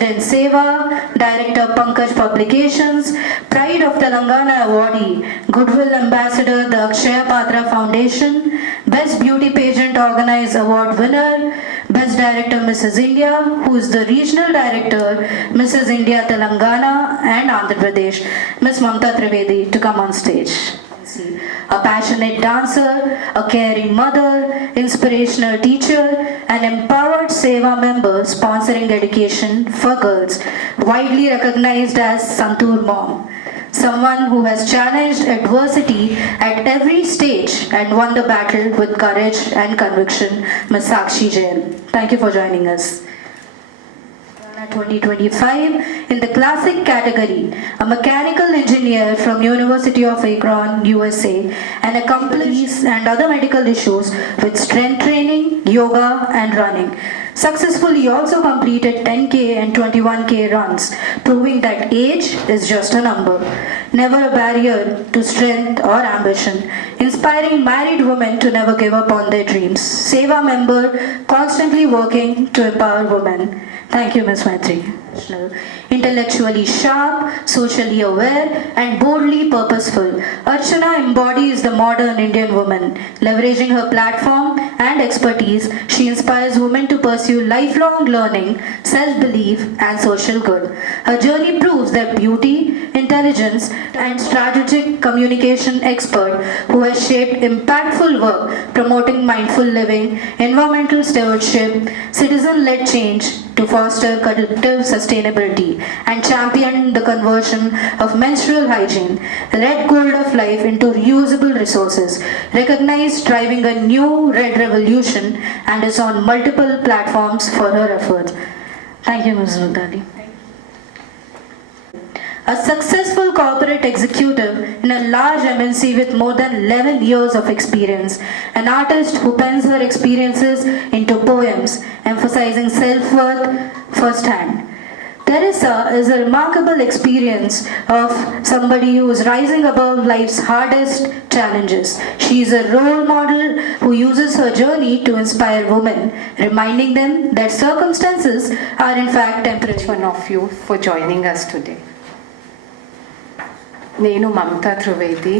President Seva, Director Pankaj Publications, Pride of Telangana awardee, Goodwill Ambassador the Akshaya Patra Foundation, Best Beauty Pageant Organized Award winner, Best Director Mrs. India, who is the Regional Director Mrs. India Telangana and Andhra Pradesh, Ms. Mamta Trivedi, to come on stage. A passionate dancer, a caring mother, inspirational teacher, an empowered Seva member sponsoring education for girls, widely recognized as Santur Mom. Someone who has challenged adversity at every stage and won the battle with courage and conviction, Ms. Sakshi Jain. Thank you for joining us. 2025 in the classic category, a mechanical engineer from University of Akron, USA, and accomplished and other medical issues with strength training, yoga, and running. Successfully also completed 10K and 21K runs, proving that age is just a number, never a barrier to strength or ambition. Inspiring married women to never give up on their dreams. Seva member, constantly working to empower women. Thank you, Ms. Maitri. Intellectually sharp, socially aware, and boldly purposeful, Archana embodies the modern Indian woman. Leveraging her platform and expertise, she inspires women to pursue lifelong learning, self-belief, and social good. Her journey proves that beauty, intelligence, and strategic communication expert who has shaped impactful work promoting mindful living, environmental stewardship, citizen-led change to foster collective sustainability and champion the conversion of menstrual hygiene, red gold of life into reusable resources, recognized driving a new red revolution, and is on multiple platforms for her efforts. Thank you, Ms. Mudali. A successful corporate executive in a large MNC with more than 11 years of experience, an artist who pens her experiences into poems, emphasizing self-worth firsthand. Teresa is a remarkable experience of somebody who is rising above life's hardest challenges. She is a role model who uses her journey to inspire women, reminding them that circumstances are in fact temporary. One of you for joining us today. నేను మమతా Trivedi,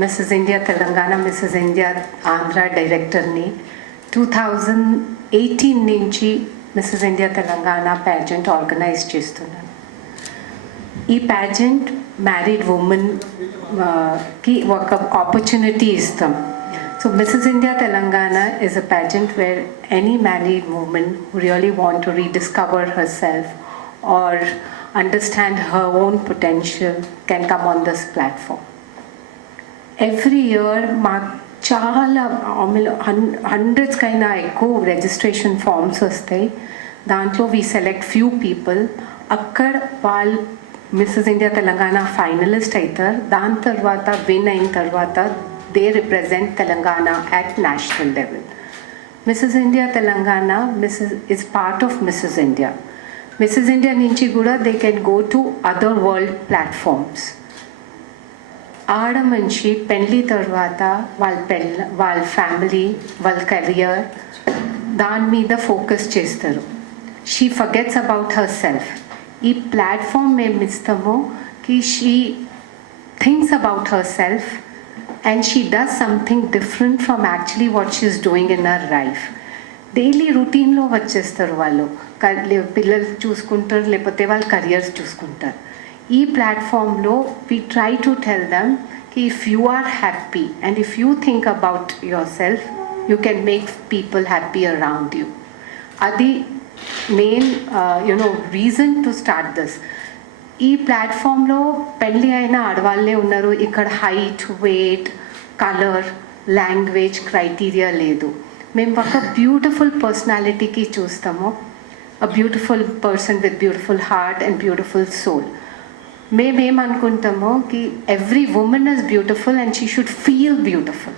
missus India Telangana, Mrs India Andhra డైరెక్టర్ని. 2018 నుంచి missus India Telangana pageant organise చేస్తున్నాను. ఈ pageant married ఉమెన్కి ఒక ఆపర్చునిటీ ఇస్తాం. So missus India Telangana is a pageant where any married woman who really want to rediscover herself or understand her own potential can come on this platform. Every year మాకు చాలా హండ్రెడ్స్ కైనా ఎక్కువ registration forms వస్తాయి. దాంట్లో we select few people. అక్కడ వాళ్ళు missus India Telangana ఫైనలిస్ట్ అవుతారు. దాని తర్వాత విన్ అయిన తర్వాత they represent Telangana at national level. Missus India Telangana is part of Mrs. India. Mrs. India నుంచి కూడా they can go to other world platforms. ఆడ మనిషి పెళ్ళి తర్వాత వాళ్ళ ఫ్యామిలీ, వాళ్ళ కెరియర్ దాని మీద ఫోకస్ చేస్తారు. She forgets about her self. ఈ ప్లాట్ఫామ్ మేము ఇస్తామో కి she thinks about her self and she does something different from actually what she is doing in her life. Daily రొటీన్లో వచ్చేస్తారు వాళ్ళు, పిల్లలు చూసుకుంటారు, లేకపోతే వాళ్ళ కెరియర్స్ చూసుకుంటారు. ఈ ప్లాట్ఫామ్లో we try to tell them కి if you are happy and if you think about yourself you can make people happy around you. అది main reason to start this. ఈ ప్లాట్ఫామ్లో పెళ్ళి అయిన ఆడవాళ్ళే ఉన్నారు. ఇక్కడ height, weight, colour, language criteria లేదు. మేము ఒక బ్యూటిఫుల్ పర్సనాలిటీకి చూస్తాము. A beautiful person with beautiful heart and beautiful soul. మేమేమనుకుంటామో కి every woman is beautiful and she should feel beautiful.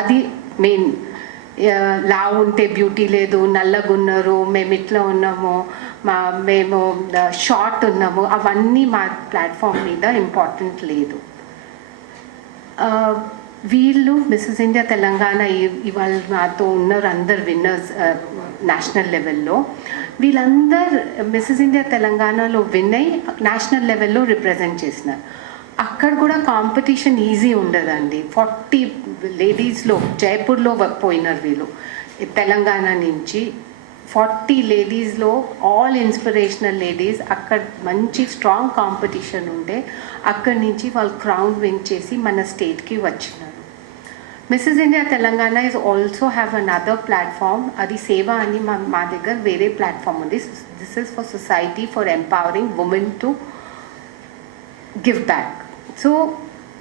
అది మెయిన్. లావు ఉంటే బ్యూటీ లేదు, నల్లగున్నారు, మేము ఇట్లా ఉన్నాము, మేము షార్ట్ ఉన్నాము, అవన్నీ మా ప్లాట్ఫామ్ మీద ఇంపార్టెంట్ లేదు. వీళ్ళు మిస్సెస్ ఇండియా తెలంగాణ ఇవాళ నాతో ఉన్నారు అందరు విన్నర్స్ నేషనల్ లెవెల్లో. వీళ్ళందరూ మిస్సెస్ ఇండియా తెలంగాణలో విన్ అయ్యి నేషనల్ లెవెల్లో రిప్రజెంట్ చేసినారు. అక్కడ కూడా కాంపిటీషన్ ఈజీ ఉండదండి. 40 లేడీస్లో జైపూర్లో పోయినారు వీళ్ళు తెలంగాణ నుంచి. 40 లేడీస్లో ఆల్ ఇన్స్పిరేషనల్ లేడీస్. అక్కడ మంచి స్ట్రాంగ్ కాంపిటీషన్ ఉంటే అక్కడి నుంచి వాళ్ళు క్రౌన్ విన్ చేసి మన స్టేట్కి వచ్చినారు. Missus India Telangana is also have another platform, అది సేవ అని మా దగ్గర వేరే ప్లాట్ఫామ్ ఉంది. This is for society for empowering women to give back. So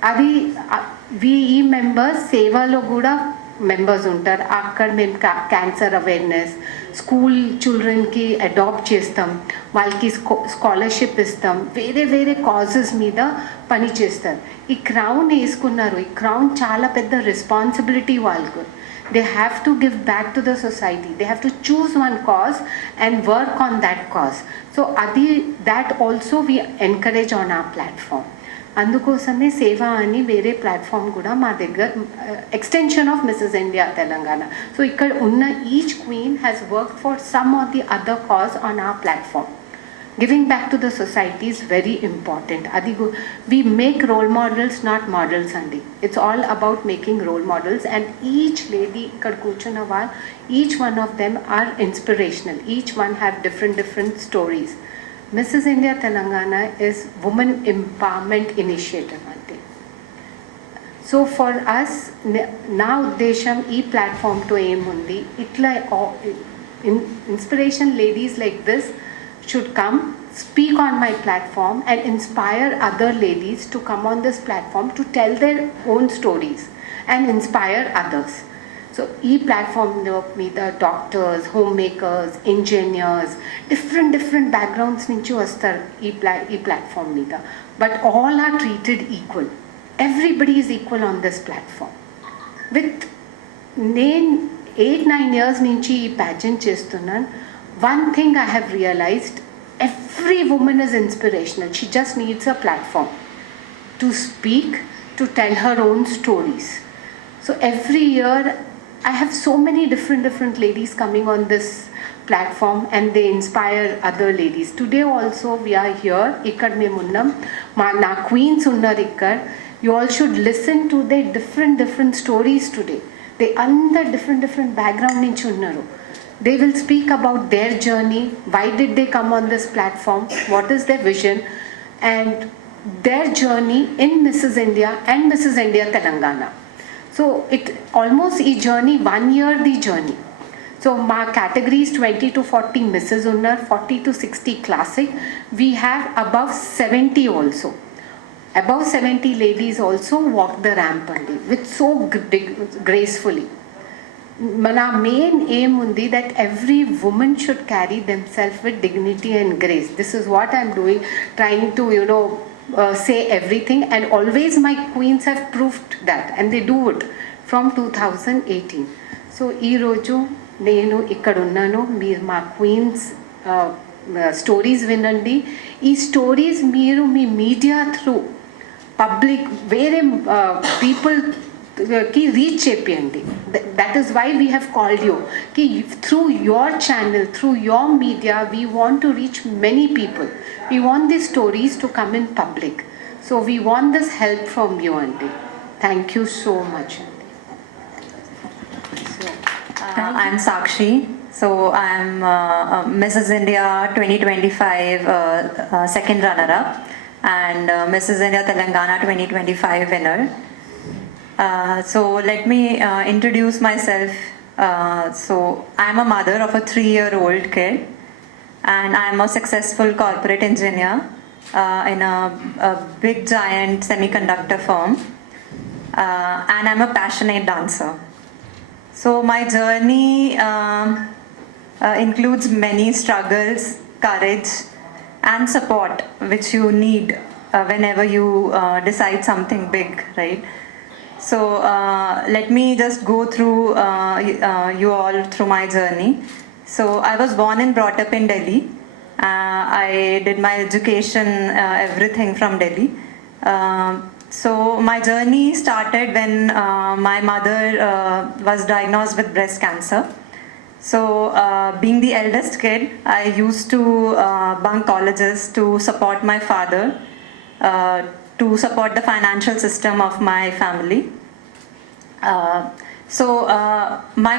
అది ఈ మెంబర్స్ సేవలో కూడా మెంబర్స్ ఉంటారు. అక్కడ మేము క్యాన్సర్ అవేర్నెస్, స్కూల్ చిల్డ్రన్కి అడాప్ట్ చేస్తాం, వాళ్ళకి స్కాలర్షిప్ ఇస్తాం, వేరే వేరే కాజెస్ మీద పని చేస్తారు. ఈ క్రౌన్ వేసుకున్నారు, ఈ క్రౌన్ చాలా పెద్ద రెస్పాన్సిబిలిటీ వాళ్ళకు. They have to give back to the society. They have to choose one cause and work on that cause. So that also we encourage on our platform. అందుకోసమే సేవ అని వేరే ప్లాట్ఫామ్ కూడా మా దగ్గర extension of Mrs India Telangana. So ఇక్కడ ఉన్న each queen has work for some of the other cause on our platform. Giving back to the society is very important. అది we make role models, not models అండి. It's all about making role models. And each lady ఇక్కడ కూర్చున్న వాళ్ళు, each one of them are inspirational. Each one have different stories. Mrs. India Telangana is Women Empowerment Initiative ante. So for us, na uddesham ee platform to aim undi. Itla inspiration ladies like this should come, speak on my platform and inspire other ladies to come on this platform to tell their own stories and inspire others. So ఈ ప్లాట్ఫామ్లో మీద doctors, homemakers, engineers, different backgrounds నుంచి వస్తారు ఈ platform మీద. But all are treated equal. Everybody is equal on this platform. నేను 8-9 years నుంచి ఈ ప్యాజెంట్ చేస్తున్నాను. One thing I have realized, every woman is inspirational. She just needs a platform to speak, to tell her own stories. So every year I have so many different ladies coming on this platform and they inspire other ladies. Today also we are here. Ikkad mem unnam. Na queens unnar ikkad. You all should listen to their different stories today. They under different background nunchi unnaru. They will speak about their journey. Why did they come on this platform? What is their vision? And their journey in Mrs. India and Mrs. India Telangana. So it almost ఈ జర్నీ 1 year the journey. So మా కేటగిరీస్ 20 to 40 మిస్సెస్ ఉన్నారు, 40 to 60 classic. We have above 70 also. Above 70 ladies also walk the ramp అండి with so gracefully. మన main aim ఉంది that every women should carry them self with dignity and grace. This is what I'm doing, trying to say everything, and always my queens have proved that and they do it from 2018. So ee roju nenu ikkada unnanu, meer ma queens stories vinandi. Ee stories meeru mee media through public vere people ki reach chepiyandi. That is why we have called you, ki through your channel, through your media, we want to reach many people. We want these stories to come in public. So we want this help from you, Aunty. Thank you so much, Aunty. I'm Sakshi. So I'm Mrs. India 2025 second runner-up and Mrs. India Telangana 2025 winner. So let me introduce myself. So I'm a mother of a 3-year-old kid, and I'm a successful corporate engineer in a big giant semiconductor firm, and I'm a passionate dancer. So my journey includes many struggles, courage and support which you need whenever you decide something big, right? So let me just go through you all through my journey. So I was born and brought up in Delhi. I did my education, everything from Delhi. So my journey started when my mother was diagnosed with breast cancer. So, being the eldest kid, I used to bunk colleges to support my father, to support the financial system of my family. My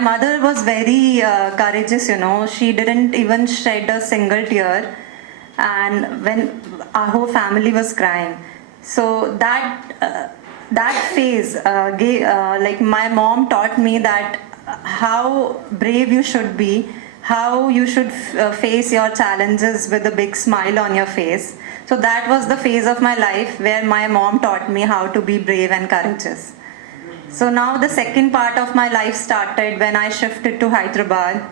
mother was very courageous, you know. She didn't even shed a single tear, and when our whole family was crying, so that phase like my mom taught me that how brave you should be, how you should face your challenges with a big smile on your face. So that was the phase of my life where my mom taught me how to be brave and courageous. So now the second part of my life started when I shifted to Hyderabad.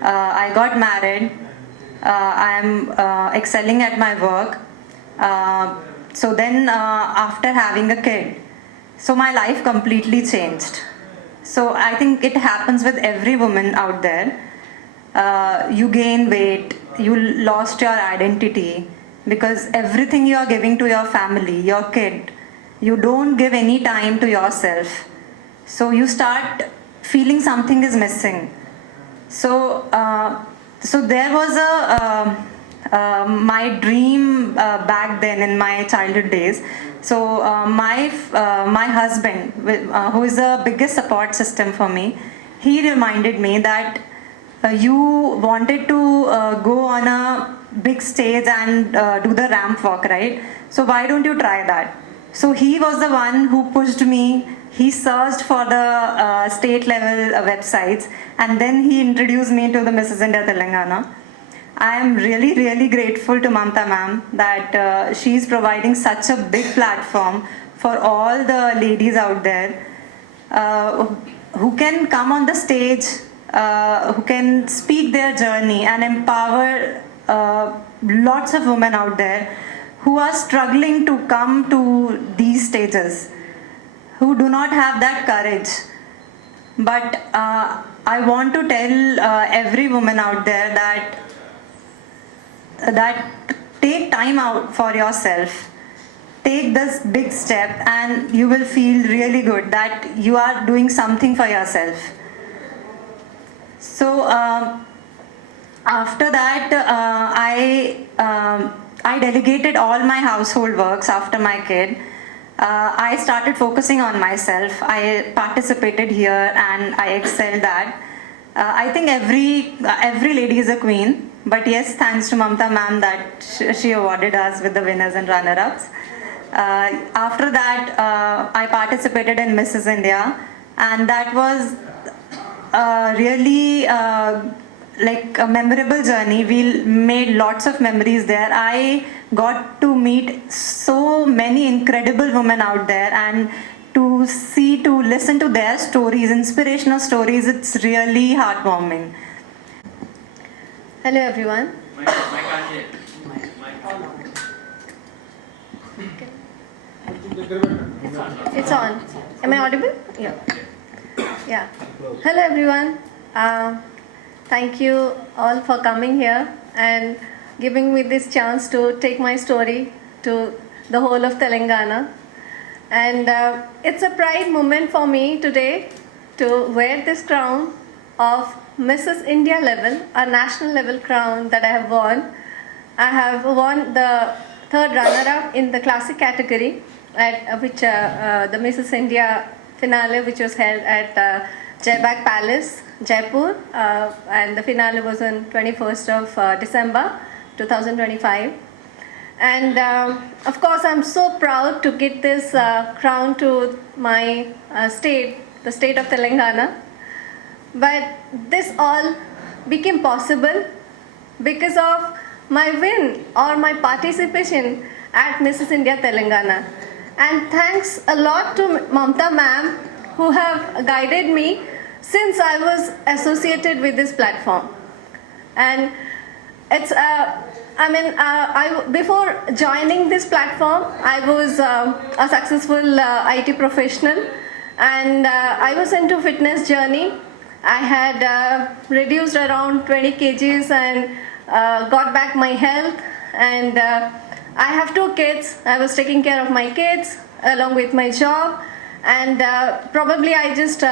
I got married. I am excelling at my work. After having a kid, so my life completely changed. So I think it happens with every woman out there. You gain weight, you lost your identity because everything you are giving to your family, your kid, you don't give any time to yourself. So you start feeling something is missing. So there was my dream back then in my childhood days. So my husband, who is the biggest support system for me, he reminded me that you wanted to go on a big stage and do the ramp walk, right? So why don't you try that? So he was the one who pushed me. He searched for the state level websites, and then he introduced me to the Mrs. India Telangana. I am really, really grateful to Mamta ma'am that she is providing such a big platform for all the ladies out there who can come on the stage, who can speak their journey and empower lots of women out there who are struggling to come to these stages, who do not have that courage. But I want to tell every woman out there that take time out for yourself, take this big step, and you will feel really good that you are doing something for yourself. So after that I delegated all my household works after my kid. I started focusing on myself. I participated here and I excelled that. I think every lady is a queen, but yes, thanks to Mamta ma'am that she awarded us with the winners and runner-ups. After that, I participated in Mrs. India, and that was really like a memorable journey. We made lots of memories there. I got to meet so many incredible women out there, and to listen to their stories, inspirational stories, it's really heartwarming. Hello everyone. It's on. Am I audible? Yeah. Yeah. Hello everyone. Thank you all for coming here and giving me this chance to take my story to the whole of Telangana. And it's a pride moment for me today to wear this crown of Mrs. India level, a national level crown that I have won. I have won the third runner-up in the classic category at which the Mrs. India finale, which was held at Jaybag Palace, Jaipur, and the finale was on 21st of December 2025. And of course, I'm so proud to get this crown to my state, the state of Telangana. But this all became possible because of my win or my participation at Mrs. India Telangana. And thanks a lot to Mamta ma'am, who have guided me since I was associated with this platform. And it's before joining this platform, I was a successful IT professional, and I was into fitness journey. I had reduced around 20 kgs and got back my health, and I have 2 kids. I was taking care of my kids along with my job, and probably I just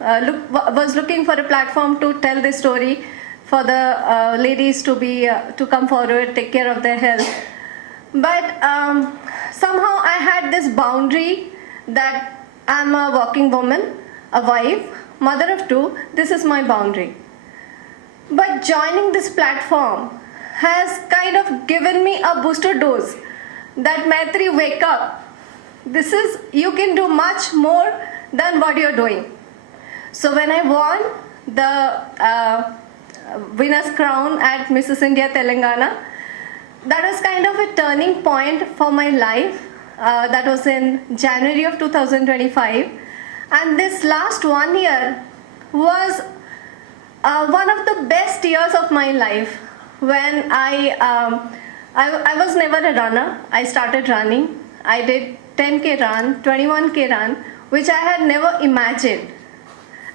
was looking for a platform to tell this story, for the ladies to come forward, take care of their health. But somehow I had this boundary that I'm a working woman, a wife, mother of two. This is my boundary. But joining this platform has kind of given me a booster dose that Maitri, wake up. You can do much more than what you're doing. So when I won the winner's crown at Mrs. India Telangana, that was kind of a turning point for my life. That was in January of 2025. And this last 1 year was one of the best years of my life, when I was never a runner. I started running. I did 10K run, 21K run, which I had never imagined.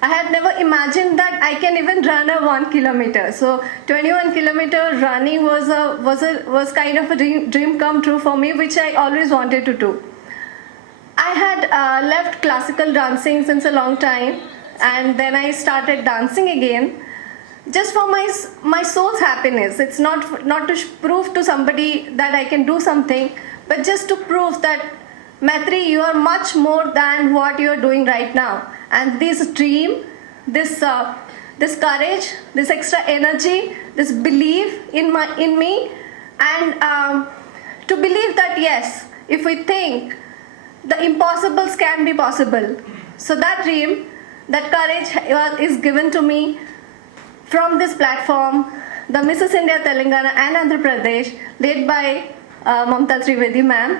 I had never imagined that I can even run a 1 kilometer. So 21 kilometer running was kind of a dream come true for me, which I always wanted to do. I had left classical dancing since a long time, and then I started dancing again, just for my soul's happiness. It's not to prove to somebody that I can do something, but just to prove that, Maitri, you are much more than what you are doing right now. And this dream, this courage, this extra energy, this belief in me, and to believe that yes, if we think, the impossibles can be possible. So that dream, that courage is given to me from this platform, the Mrs. India Telangana and Andhra Pradesh, led by Mamta Trivedi ma'am.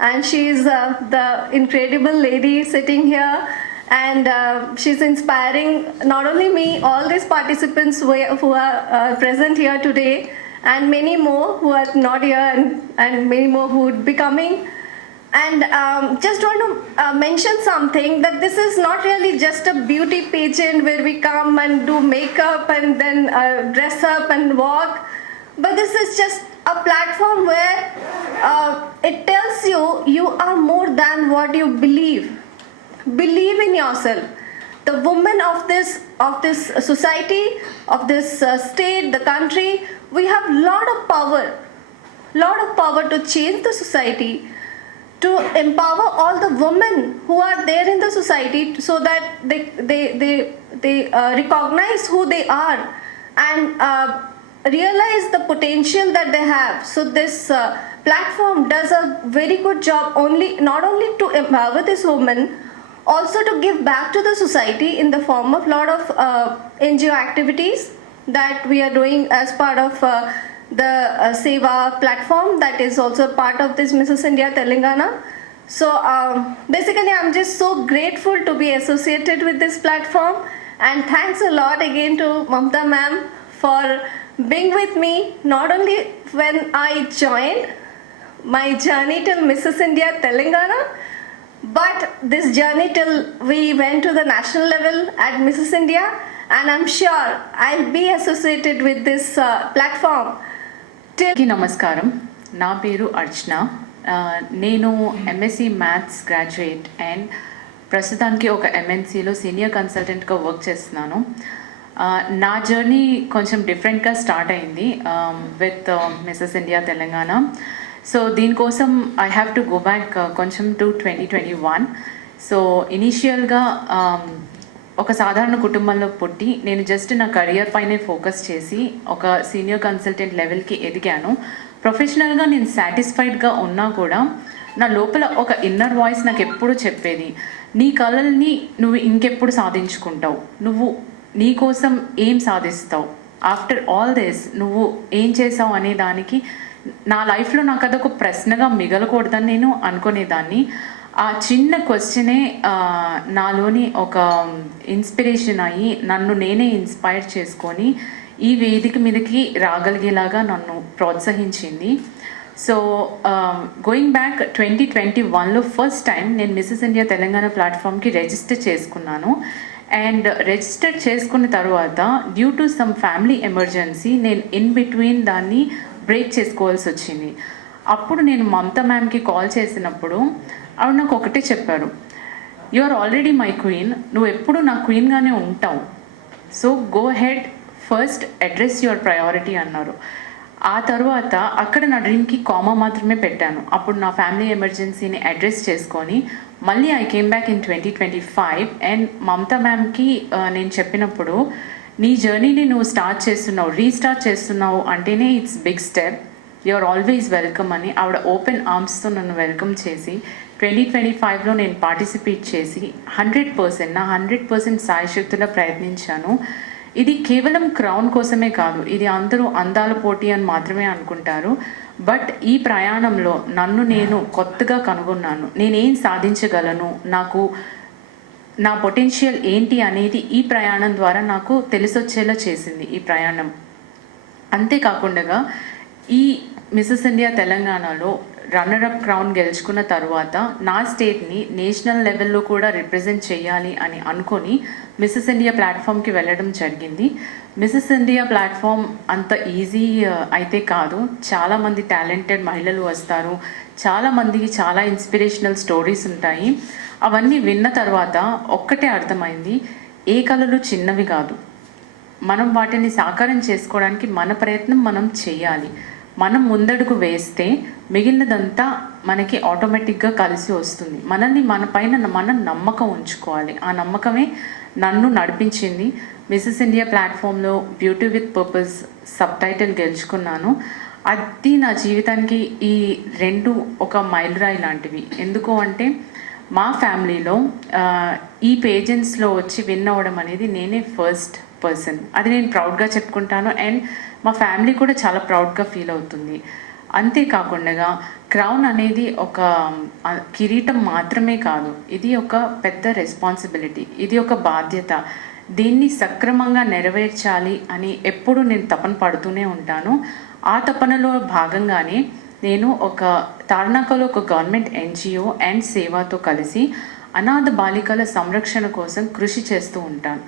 And she is the incredible lady sitting here, and she's inspiring not only me, all these participants who are present here today, and many more who are not here, and many more who would be coming. And just want to mention something, that this is not really just a beauty pageant where we come and do makeup and then dress up and walk, but this is just a platform where it tells you are more than what you believe. Believe in yourself. The women of this society, of this state, the country, we have lot of power to change the society, to empower all the women who are there in the society, so that they recognize who they are and realize the potential that they have. So this platform does a very good job, not only to empower this woman, also to give back to the society in the form of lot of NGO activities that we are doing as part of the Seva platform, that is also part of this Mrs. India Telangana. So basically I'm just so grateful to be associated with this platform, and thanks a lot again to Mamta ma'am for being with me, not only when I joined my journey till Mrs. India Telangana, but this journey till we went to the national level at Mrs. India, and I'm sure I'll be associated with this platform till. నమస్కారం, నా పేరు అర్చన. నేను MSc maths graduate and ప్రస్తుతానికి ఒక ఎంఎన్సీలో సీనియర్ కన్సల్టెంట్గా వర్క్ చేస్తున్నాను. నా జర్నీ కొంచెం డిఫరెంట్గా స్టార్ట్ అయింది with Mrs India Telangana. So దీనికోసం I have to go back కొంచెం టు 2021. సో ఇనీషియల్గా ఒక సాధారణ కుటుంబంలో పుట్టి నేను జస్ట్ నా కెరియర్ పైనే ఫోకస్ చేసి ఒక సీనియర్ కన్సల్టెంట్ లెవెల్కి ఎదిగాను. ప్రొఫెషనల్గా నేను సాటిస్ఫైడ్గా ఉన్నా కూడా నా లోపల ఒక ఇన్నర్ వాయిస్ నాకు ఎప్పుడు చెప్పేది, నీ కలల్ని నువ్వు ఇంకెప్పుడు సాధించుకుంటావు, నువ్వు నీ కోసం ఏం సాధిస్తావు, ఆఫ్టర్ ఆల్ దిస్ నువ్వు ఏం చేసావు అనే దానికి నా లైఫ్లో నాకు అదొక ప్రశ్నగా మిగలకూడదని నేను అనుకునేదాన్ని. ఆ చిన్న క్వశ్చనే నాలోని ఒక ఇన్స్పిరేషన్ అయ్యి నన్ను నేనే ఇన్స్పైర్ చేసుకొని ఈ వేదిక మీదకి రాగలిగేలాగా నన్ను ప్రోత్సహించింది. సో గోయింగ్ బ్యాక్ 2021లో ఫస్ట్ టైం నేను మిసెస్ ఇండియా తెలంగాణ ప్లాట్ఫామ్కి రిజిస్టర్ చేసుకున్నాను. అండ్ రిజిస్టర్ చేసుకున్న తర్వాత due to some family emergency నేను ఇన్ బిట్వీన్ దాన్ని బ్రేక్ చేసుకోవాల్సి వచ్చింది. అప్పుడు నేను మమతా మ్యామ్కి కాల్ చేసినప్పుడు ఆవిడ నాకు ఒకటే చెప్పారు, you are already my queen, నువ్వు ఎప్పుడు నా క్వీన్గానే ఉంటావు, so go ahead, first address your priority అన్నారు. ఆ తర్వాత అక్కడ నా డ్రీమ్కి కామా మాత్రమే పెట్టాను. అప్పుడు నా ఫ్యామిలీ ఎమర్జెన్సీని అడ్రస్ చేసుకొని మళ్ళీ I came back in 2025 and Mamata మ్యామ్కి నేను చెప్పినప్పుడు నీ జర్నీని నువ్వు రీస్టార్ట్ చేస్తున్నావు అంటేనే it's big step, you are always welcome అని ఆవిడ ఓపెన్ ఆర్మ్స్తో నన్ను వెల్కమ్ చేసి 2025లో నేను పార్టిసిపేట్ చేసి 100% సాయశక్తులా ప్రయత్నించాను. ఇది కేవలం క్రౌన్ కోసమే కాదు, ఇది అందరూ అందాల పోటీ అని మాత్రమే అనుకుంటారు. బట్ ఈ ప్రయాణంలో నన్ను నేను కొత్తగా కనుగొన్నాను. నేనేం సాధించగలను, నాకు నా పొటెన్షియల్ ఏంటి అనేది ఈ ప్రయాణం ద్వారా నాకు తెలిసొచ్చేలా చేసింది ఈ ప్రయాణం. అంతేకాకుండా ఈ మిసెస్ ఇండియా తెలంగాణలో రన్నరప్ క్రౌన్ గెలుచుకున్న తర్వాత నా స్టేట్ని నేషనల్ లెవెల్లో కూడా రిప్రజెంట్ చేయాలి అని అనుకొని మిసెస్ ఇండియా ప్లాట్ఫామ్కి వెళ్ళడం జరిగింది. మిసెస్ ఇండియా ప్లాట్ఫామ్ అంత ఈజీ అయితే కాదు. చాలామంది టాలెంటెడ్ మహిళలు వస్తారు, చాలామందికి చాలా ఇన్స్పిరేషనల్ స్టోరీస్ ఉంటాయి. అవన్నీ విన్న తర్వాత ఒక్కటే అర్థమైంది, ఏ కళలు చిన్నవి కాదు, మనం వాటిని సాకారం చేసుకోవడానికి మన ప్రయత్నం మనం చేయాలి. మనం ముందడుగు వేస్తే మిగిలినదంతా మనకి ఆటోమేటిక్గా కలిసి వస్తుంది. మన పైన మనం నమ్మకం ఉంచుకోవాలి. ఆ నమ్మకమే నన్ను నడిపించింది. మిసెస్ ఇండియా ప్లాట్ఫామ్లో beauty with purpose subtitle గెలుచుకున్నాను. అది నా జీవితానికి ఈ రెండు ఒక మైలురాయి లాంటివి. ఎందుకు అంటే మా ఫ్యామిలీలో ఈ పేజెంట్స్లో వచ్చి విన్ అవ్వడం అనేది నేనే ఫస్ట్ పర్సన్. అది నేను ప్రౌడ్గా చెప్పుకుంటాను అండ్ మా ఫ్యామిలీ కూడా చాలా ప్రౌడ్గా ఫీల్ అవుతుంది. అంతేకాకుండా క్రౌన్ అనేది ఒక కిరీటం మాత్రమే కాదు, ఇది ఒక పెద్ద రెస్పాన్సిబిలిటీ, ఇది ఒక బాధ్యత. దీన్ని సక్రమంగా నెరవేర్చాలి అని ఎప్పుడు నేను తపన పడుతూనే ఉంటాను. ఆ తపనలో భాగంగానే నేను తార్నాకలో ఒక గవర్నమెంట్ NGO అండ్ సేవాతో కలిసి అనాథ బాలికల సంరక్షణ కోసం కృషి చేస్తూ ఉంటాను.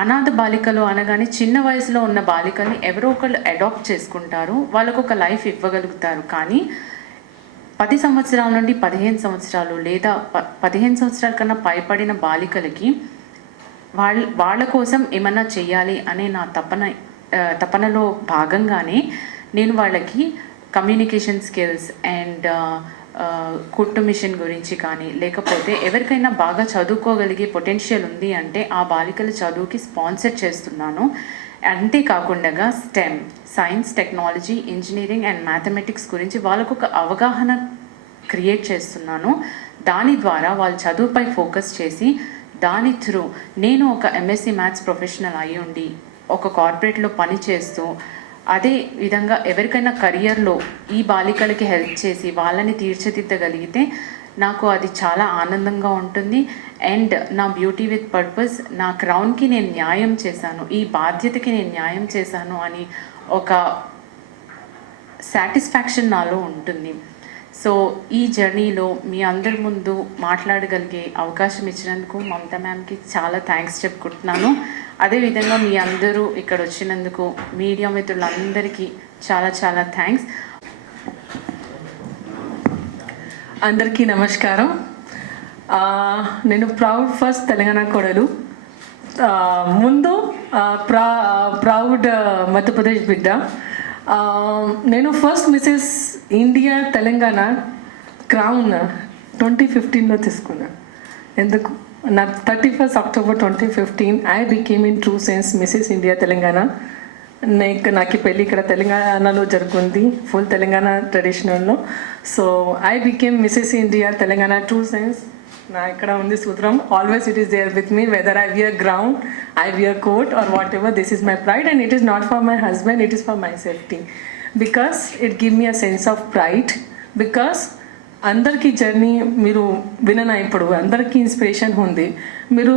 అనాథ బాలికలు అనగానే చిన్న వయసులో ఉన్న బాలికల్ని ఎవరో ఒకళ్ళు అడాప్ట్ చేసుకుంటారు, వాళ్ళకు ఒక లైఫ్ ఇవ్వగలుగుతారు. కానీ 10 సంవత్సరాల నుండి 15 సంవత్సరాలు లేదా 15 సంవత్సరాల కన్నా పైపడిన బాలికలకి వాళ్ళ కోసం ఏమన్నా చెయ్యాలి అనే నా తపనలో భాగంగానే నేను వాళ్ళకి కమ్యూనికేషన్ స్కిల్స్ అండ్ కుట్టు మిషన్ గురించి కానీ, లేకపోతే ఎవరికైనా బాగా చదువుకోగలిగే పొటెన్షియల్ ఉంది అంటే ఆ బాలికల చదువుకి స్పాన్సర్ చేస్తున్నాను. అంతేకాకుండా stem, science, technology, engineering and mathematics గురించి వాళ్ళకు ఒక అవగాహన క్రియేట్ చేస్తున్నాను. దాని ద్వారా వాళ్ళ చదువుపై ఫోకస్ చేసి దాని త్రూ నేను ఒక MSc మ్యాథ్స్ ప్రొఫెషనల్ అయి ఉండి ఒక కార్పొరేట్లో పని చేస్తూ అదే విధంగా ఎవరికైనా కెరియర్లో ఈ బాలికలకి హెల్ప్ చేసి వాళ్ళని తీర్చిదిద్దగలిగితే నాకు అది చాలా ఆనందంగా ఉంటుంది. అండ్ నా బ్యూటీ విత్ పర్పస్, నా క్రౌన్కి నేను న్యాయం చేశాను, ఈ బాధ్యతకి నేను న్యాయం చేశాను అని ఒక సాటిస్ఫాక్షన్ నాలో ఉంటుంది. సో ఈ జర్నీలో మీ అందరి ముందు మాట్లాడగలిగే అవకాశం ఇచ్చినందుకు మమతా మ్యామ్కి చాలా థ్యాంక్స్ చెప్పుకుంటున్నాను. అదేవిధంగా మీ అందరూ ఇక్కడ వచ్చినందుకు మీడియా మిత్రులందరికీ చాలా చాలా థ్యాంక్స్. అందరికీ నమస్కారం. నేను ఫస్ట్ తెలంగాణ కోడలు, ముందు ప్రౌడ్ మధ్యప్రదేశ్ బిడ్డ. నేను first Mrs India Telangana crown 2015లో తీసుకున్నాను. ఎందుకు నా 31st October 2015 I became in true sense Mrs India Telangana. నాకు పెళ్ళి ఇక్కడ తెలంగాణలో జరుగుతుంది, ఫుల్ తెలంగాణ ట్రెడిషనల్లో. So I became Mrs India Telangana true sense. నా ఇక్కడ ఉంది సూత్రం, always it is there with me, whether I wear ground, I wear coat or whatever, this is my pride and it is not for my husband, it is for my safety. Because it give me a sense of pride. Because అందరికీ జర్నీ మీరు విననా, ఇప్పుడు అందరికీ ఇన్స్పిరేషన్ ఉంది. మీరు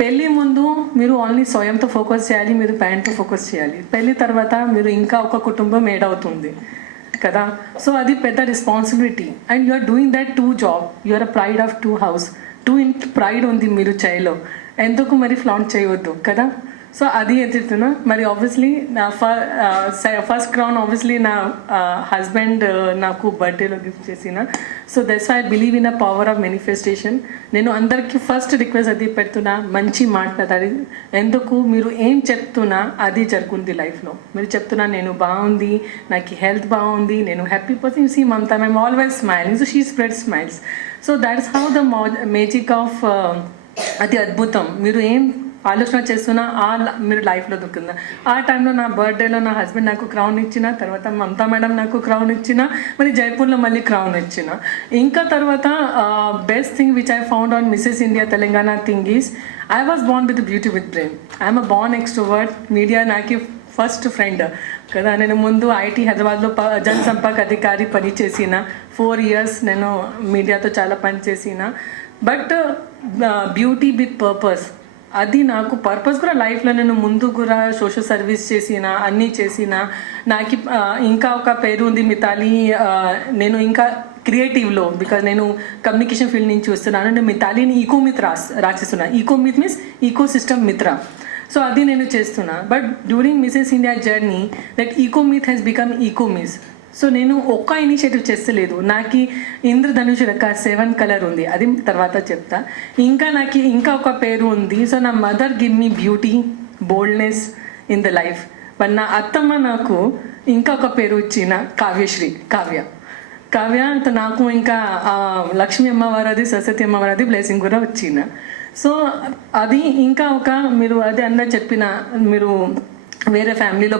పెళ్ళి ముందు మీరు ఓన్లీ స్వయంతో ఫోకస్ చేయాలి, మీరు ప్యాంట్తో ఫోకస్ చేయాలి. పెళ్ళి తర్వాత మీరు ఇంకా ఒక కుటుంబం ఏడ్ అవుతుంది కదా. సో అది పెద్ద responsibility and you are doing that 2 job, you are a pride of 2 house, 2 pride ఉంది మీరు చేయలో. ఎందుకు మరి ఫ్లాంట్ చేయవద్దు కదా. సో అది చెప్తున్నా. మరి ఆబ్వియస్లీ నా ఫస్ట్ క్రౌన్ ఆబ్వియస్లీ నా హస్బెండ్ నాకు బర్త్డేలో గిఫ్ట్ చేసిన. So that's why I believe in a power of manifestation. నేను అందరికీ ఫస్ట్ రిక్వెస్ట్ అది పెడుతున్నా, మంచి మాట్లాడాలి. ఎందుకు మీరు ఏం చెప్తున్నా అది జరుగుతుంది లైఫ్లో. మీరు చెప్తున్నా నేను బాగుంది, నాకు హెల్త్ బాగుంది, నేను happy person. You see Mamata ma'am always smiling, so she spread smiles. So that's how the magic of అది అద్భుతం. మీరు ఏం ఆలోచన చేస్తున్నా మీరు లైఫ్లో దొరుకుతుందా. ఆ టైంలో నా బర్త్డేలో నా హస్బెండ్ నాకు క్రౌన్ ఇచ్చిన, తర్వాత మమతా మేడం నాకు క్రౌన్ ఇచ్చిన, మరి జైపూర్లో మళ్ళీ క్రౌన్ ఇచ్చిన. ఇంకా తర్వాత best thing which I found on Mrs India Telangana thing is I was Born with beauty with brain. I'm a Born extrovert. Media నాకు ఫస్ట్ ఫ్రెండ్ కదా. నేను ముందు ఐటీ హైదరాబాద్లో జనసంపర్క్ అధికారి పని చేసిన 4 years. నేను మీడియాతో చాలా పని చేసిన. బట్ బ్యూటీ విత్ పర్పస్, అది నాకు పర్పస్ కూడా లైఫ్లో. నేను ముందు కూడా సోషల్ సర్వీస్ చేసిన, అన్నీ చేసిన. నాకు ఇంకా ఒక పేరు ఉంది మితాలి. నేను ఇంకా క్రియేటివ్లో, బికాజ్ నేను కమ్యూనికేషన్ ఫీల్డ్ నుంచి చూస్తున్నాను. నేను మితాలిని ఈకోమిత్ రాసిస్తున్నా. ఈకోమిత్ మీన్స్ ఈకో సిస్టమ్ మిత్ర. సో అది నేను చేస్తున్నా. But during Mrs India journey that EcoMyth has become EcoMyth. So నేను ఒక్క ఇనిషియేటివ్ చేస్తలేదు. నాకు ఇంద్రధనుష్ యొక్క 7 కలర్ ఉంది, అది తర్వాత చెప్తా. నాకు ఇంకా ఒక పేరు ఉంది. సో నా mother give me beauty, boldness in the life. But నా అత్తమ్మ నాకు ఇంకా ఒక పేరు ఇచ్చిన కావ్యశ్రీ, కావ్య. నాకు ఇంకా లక్ష్మీ అమ్మవారిది, సరస్వతి అమ్మవారిది బ్లెస్సింగ్ కూడా వచ్చిన. సో అది ఇంకా ఒక మీరు అది అందరూ చెప్పిన, మీరు వేరే ఫ్యామిలీలో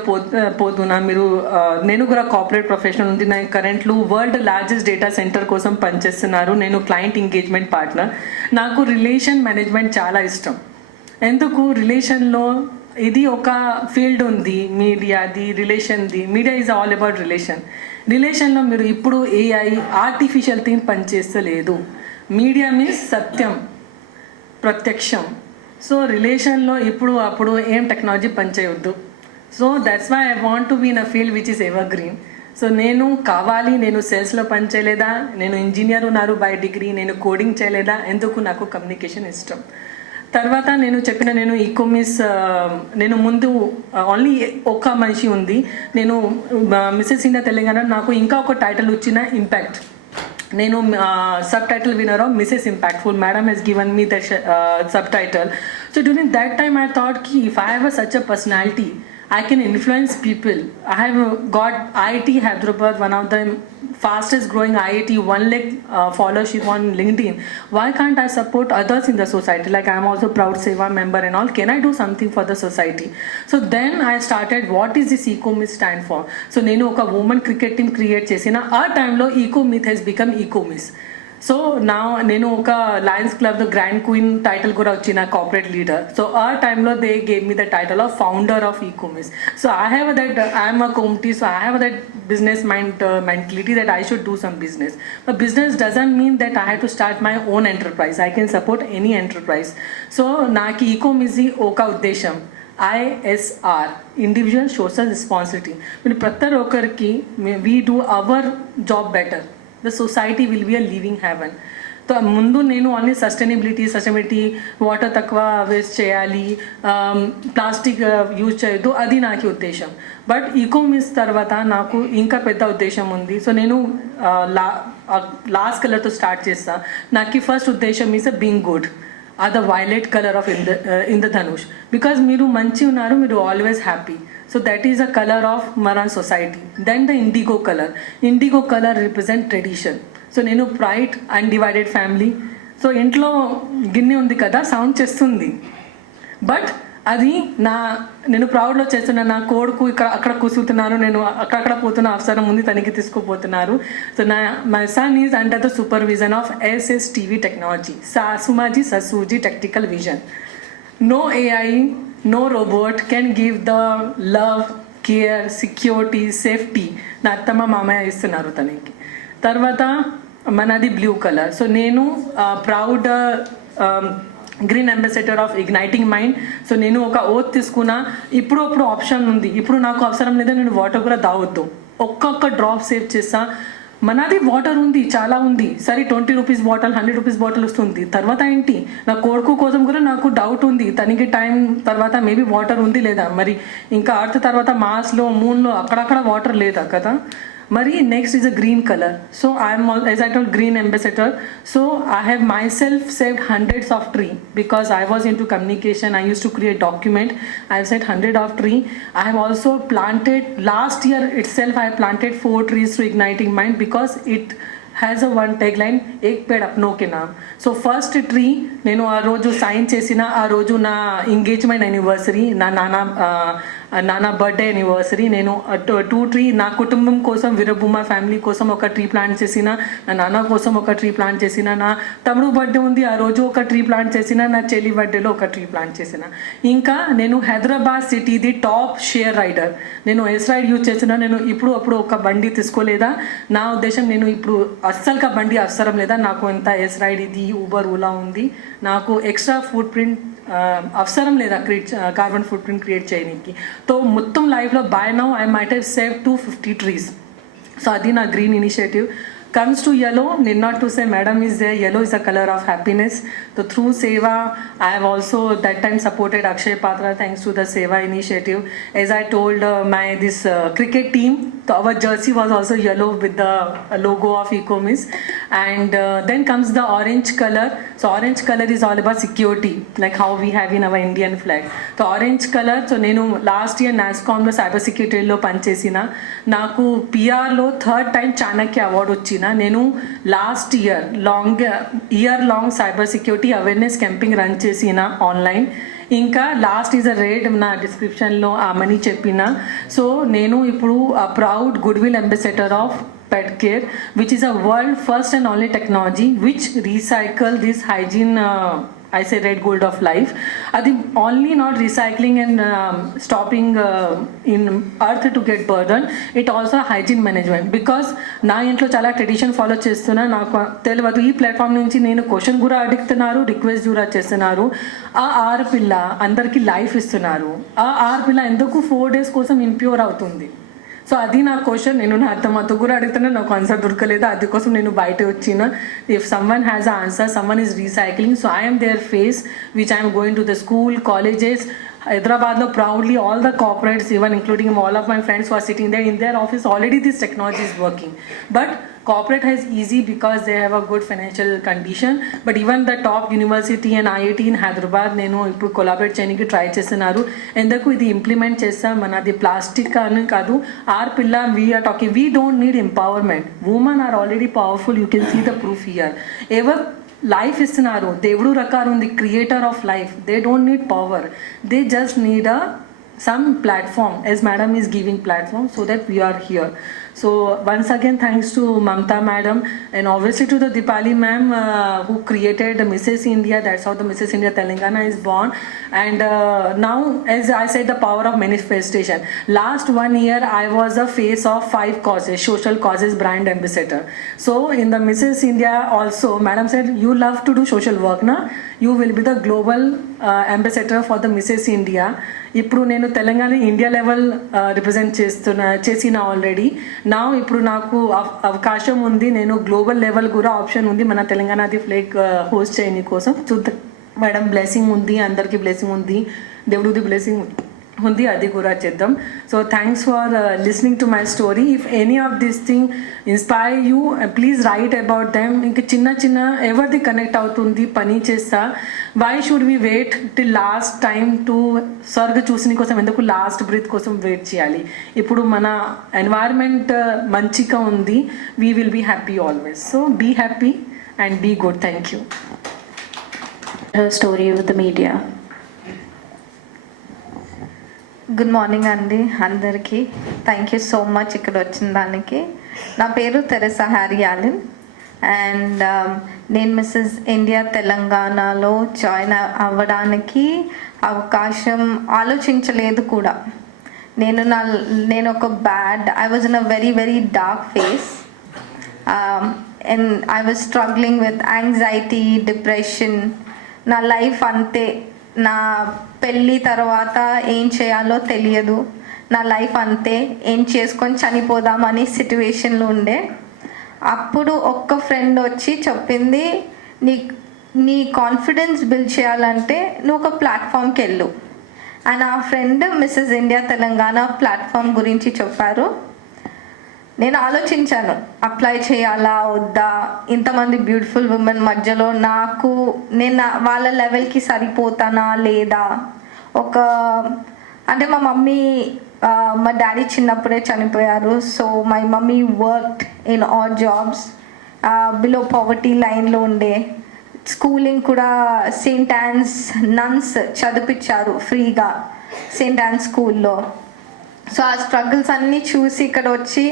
పోతున్నా. మీరు నేను కూడా కార్పొరేట్ ప్రొఫెషనల్ ఉంది. నేను కరెంట్లో వరల్డ్ లార్జెస్ట్ డేటా సెంటర్ కోసం పనిచేస్తున్నారు. నేను క్లయింట్ ఎంగేజ్మెంట్ పార్ట్నర్. నాకు రిలేషన్ మేనేజ్మెంట్ చాలా ఇష్టం. ఎందుకు రిలేషన్లో ఇది ఒక ఫీల్డ్ ఉంది మీడియాది, రిలేషన్ది. మీడియా ఈజ్ ఆల్ అబౌట్ రిలేషన్లో మీరు ఇప్పుడు ఏఐ ఆర్టిఫిషియల్ థింగ్ పనిచేస్తలేదు. మీడియా మీన్స్ సత్యం, ప్రత్యక్షం. సో రిలేషన్లో ఇప్పుడు అప్పుడు ఏం టెక్నాలజీ పనిచేయవద్దు. So that's why I want to be in a field which is evergreen. So నేను కావాలి, నేను సేల్స్లో పని చేయలేదా, నేను ఇంజనీర్ ఉన్నారు బై డిగ్రీ, నేను కోడింగ్ చేయలేదా, ఎందుకు నాకు కమ్యూనికేషన్ ఇష్టం. తర్వాత నేను చెప్పిన నేను ఈకోమిస్, నేను ముందు ఓన్లీ ఒక మనిషి ఉంది. నేను మిసెస్ ఇండియా తెలంగాణ నాకు ఇంకా ఒక టైటిల్ వచ్చిన ఇంపాక్ట్. నేను sub title winner of Mrs impactful. Madam has given me the subtitle. So during that time I thought ki if I have such a personality, I can influence people. I have got IIT Hyderabad, one of the fastest growing IIT, 1 lakh followership on LinkedIn. Why can't I support others in the society? Like I am also proud Seva member and all. Can I do something for the society? So then I started, what is this EcoMyth stand for? So nenu oka woman cricket team create chesina. Our time lo EcoMyth has become EcoMyth. So నా నేను ఒక Lions Club grand queen title కూడా వచ్చిన corporate leader. So ఆ టైంలో they gave me the title of founder of EcoMyth. So I have that, I'm a committee, so I have that business mentality that I should do some business. But business doesn't mean that I have to start my own enterprise. I can support any enterprise. So నాకు ఈకోమిస్ ఒక ఉద్దేశం, ISR, individual social responsibility. మీరు ప్రతి ఒక్కరికి we do our job better, the society will be a living heaven. So ముందు నేను only sustainability, water తక్కువ వేస్ట్ చేయాలి, ప్లాస్టిక్ యూజ్ చేయొద్దు, అది నాకు ఉద్దేశం. బట్ ఈకోమిస్ తర్వాత నాకు ఇంకా పెద్ద ఉద్దేశం ఉంది. సో నేను లాస్ట్ కలర్తో స్టార్ట్ చేస్తా. నాకు ఫస్ట్ ఉద్దేశం is being good. the violet color of Indradhanush, because మీరు మంచి ఉన్నారు, మీరు always happy. So that is a color of Maran society. Then the indigo color represent tradition. So నేను pride, undivided family. సో ఇంట్లో గిన్నె ఉంది కదా, సౌండ్ చేస్తుంది, బట్ అది నేను ప్రౌడ్లో చేస్తున్నా. నా కొడుకు అక్కడ కూర్చుంటున్నారు, నేను అక్కడక్కడ పోతున్న అవసరం ఉంది, తనకి తీసుకుపోతున్నారు. So my son is under the supervision of SSTV technology, Sumaji Sasuji Tactical Vision. No AI, no robot can give the love, care, security, safety. నా అత్తమ్మ మామయ్య ఇస్తున్నారు తనకి. తర్వాత మనది బ్లూ కలర్. సో నేను proud green ambassador of igniting mind. So నేను ఒక ఓత్ తీసుకున్నా. ఇప్పుడు ఆప్షన్ ఉంది, ఇప్పుడు నాకు అవసరం లేదా, నేను వాటర్ కూడా తాగొద్దు, ఒక్కొక్క డ్రాప్ సేవ్ చేస్తా. మనది వాటర్ ఉంది, చాలా ఉంది, సరే 20 రూపీస్ బాటిల్ 100 రూపీస్ బాటిల్ వస్తుంది, తర్వాత ఏంటి? నా కొడుకు కోసం కూడా నాకు డౌట్ ఉంది, తనకి టైం తర్వాత మేబీ వాటర్ ఉంది లేదా, మరి ఇంకా అర్త్ తర్వాత మార్స్లో మూన్లో అక్కడక్కడ వాటర్ లేదా కదా. మరి next is a green color. So I am, as I told, green ambassador. So I have myself saved hundreds of tree because I was into communication. I used to create document. I have saved 100 of tree. I have also planted, last year itself I planted 4 trees to Igniting Mind because it has a one tagline, ek ped apno ke naam. So first tree నేను ఆ రోజు సైన్ చేసిన ఆ రోజు నా engagement anniversary, నా నాన్న birthday anniversary, నేను 2 ట్రీ నా కుటుంబం కోసం, వీరభూమ ఫ్యామిలీ కోసం ఒక ట్రీ ప్లాంట్ చేసిన, నా నాన్న కోసం ఒక ట్రీ ప్లాంట్ చేసిన, నా తమ్ముడు బర్త్డే ఉంది ఆ రోజు ఒక ట్రీ ప్లాంట్ చేసిన, నా చెల్లి బర్త్డేలో ఒక ట్రీ ప్లాంట్ చేసిన. ఇంకా నేను హైదరాబాద్ సిటీది టాప్ షేర్ రైడర్, నేను ఎస్ రైడ్ యూజ్ చేసిన. నేను ఇప్పుడు అప్పుడు ఒక బండి తీసుకోలేదా, నా ఉద్దేశం నేను ఇప్పుడు అస్సలుగా బండి అవసరం లేదా, నాకు ఎంత ఎస్ రైడ్ ఇది ఊబర్ ఓలా ఉంది, నాకు ఎక్స్ట్రా ఫుట్ ప్రింట్ అవసరం లేదా కార్బన్ ఫుట్ ప్రింట్ క్రియేట్ చేయడానికి. సో మొత్తం లైఫ్లో by now I might have save 250 trees. So అది నా green initiative. Comes to yellow, need not to say madam is there, yellow is a color of happiness. So through Seva, I have also that time supported Akshay Patra thanks to the Seva initiative. As I told this cricket team, so our jersey was also yellow with the logo of Ecomis. And then comes the orange color. So orange color is all about security, like how we have in our Indian flag. So orange color, so nenu last year NASSCOM lo cyber security lo panchesina, naku PR lo 3rd time Chanakya award వచ్చింది. నేను last year long cyber security awareness camping run చేసిన ఆన్లైన్. ఇంకా last is a rate నా డిస్క్రిప్షన్లో ఆ మనీ చెప్పిన. సో నేను ఇప్పుడు proud good will ambassador of pet care, which is a world first and only technology which recycle this hygiene I say red gold of life. Adi only not recycling and stopping in earth to get burden, it also hygiene management. Because నా ఇంట్లో చాలా tradition follow చేస్తున్నా, నాకు తెలియదు ఈ ప్లాట్ఫామ్ నుంచి నేను క్వశ్చన్ కూడా అడుగుతున్నారు, రిక్వెస్ట్ కూడా చేస్తున్నారు. ఆ ఆడపిల్ల అందరికీ లైఫ్ ఇస్తున్నారు, ఆ ఆడపిల్ల ఎందుకు 4 days కోసం ఇంప్యూర్ అవుతుంది? సో అది నా క్వశ్చన్. నేను నా అత్తమ్మతో కూడా అడుగుతున్నా, నాకు ఆన్సర్ దొరకలేదు, అందుకోసం నేను బయట వచ్చిన. If someone has a answer, someone is recycling, so I'm their face which I'm going to the school, colleges. Hyderabad proudly all the corporates, even including all of my friends who are sitting there in their office, already this technology is working. But corporate has easy because they have a good financial condition. But even the top university and IIT in Hyderabad నేను ఇప్పుడు కొలాబరేట్ చేయడానికి ట్రై చేస్తున్నారు. ఎందుకు ఇది ఇంప్లిమెంట్ చేస్తాం, మనది ప్లాస్టిక్ అని కాదు. ఆర్ పిల్ల we're talking, we don't need empowerment, women are already powerful, you can see the proof here. ఎవర్ లైఫ్ ఇస్తున్నారు, దేవుడు రకారు ఉంది, creator of life. They don't need power, they just need some platform, as madam is giving platform, so that we are here. So once again thanks to Mamta madam and obviously to the Dipali ma'am who created the Mrs. India. That's how the Mrs. India Telangana is born. And now, as I said, the power of manifestation. Last 1 year I was a face of 5 causes, social causes brand ambassador. So in the Mrs. India also madam said, you love to do social work na, you will be the global ambassador for the Mrs. India. ఇప్పుడు నేను Telangana India level represent చేసిన ఆల్రెడీ. నా ఇప్పుడు నాకు అవకాశం ఉంది, నేను global level కూడా ఆప్షన్ ఉంది మన తెలంగాణది ఫ్లాగ్ హోస్ట్ చేయని కోసం. చూద్దాం మేడం, బ్లెస్సింగ్ ఉంది, అందరికీ బ్లెస్సింగ్ ఉంది, దేవుడిది బ్లెస్సింగ్ ఉంది, అది కూడా చేద్దాం. So thanks for listening to my story. If any of this thing inspire you, please write about them. ఇంకా చిన్న చిన్న ఎవరిది కనెక్ట్ అవుతుంది పని చేస్తా. Why should we wait till last time to స్వర్గ చూసిన కోసం, ఎందుకు లాస్ట్ బ్రీత్ కోసం వెయిట్ చేయాలి? ఇప్పుడు మన ఎన్వైర్న్మెంట్ మంచిగా ఉంది, we will be happy always. So be happy and be good. Thank you. Her story with the media. Good morning అండి అందరికీ. థ్యాంక్ యూ సో మచ్ ఇక్కడ వచ్చిన దానికి. నా పేరు తెరెసా హ్యారీ యాలెన్ అండ్ నేను మిస్సెస్ ఇండియా తెలంగాణలో జాయిన్ అవ్వడానికి అవకాశం ఆలోచించలేదు కూడా. నేను ఒక I was in a very very dark face and I was struggling with anxiety, depression. నా లైఫ్ అంతే, నా పెళ్ళి తర్వాత ఏం చేయాలో తెలియదు, నా లైఫ్ అంతే, ఏం చేసుకొని చనిపోదామని సిట్యువేషన్లో ఉండే. అప్పుడు ఒక్క ఫ్రెండ్ వచ్చి చెప్పింది, నీ నీ కాన్ఫిడెన్స్ బిల్డ్ చేయాలంటే నువ్వు ఒక ప్లాట్ఫామ్కి వెళ్ళు. అండ్ ఆ ఫ్రెండ్ మిస్సెస్ ఇండియా తెలంగాణ ప్లాట్ఫామ్ గురించి చెప్పారు. నేను ఆలోచించాను, అప్లై చేయాలా వద్దా, ఇంతమంది బ్యూటిఫుల్ ఉమెన్ మధ్యలో నేను వాళ్ళ లెవెల్కి సరిపోతానా లేదా. అంటే మా మమ్మీ మా డాడీ చిన్నప్పుడే చనిపోయారు. So my mummy worked in all jobs, below poverty లైన్లో ఉండే. స్కూలింగ్ కూడా సెయింట్ యాన్స్ నన్స్ చదివించారు ఫ్రీగా సెయింట్ యాన్స్ స్కూల్లో. సో ఆ స్ట్రగుల్స్ అన్నీ చూసి ఇక్కడ వచ్చి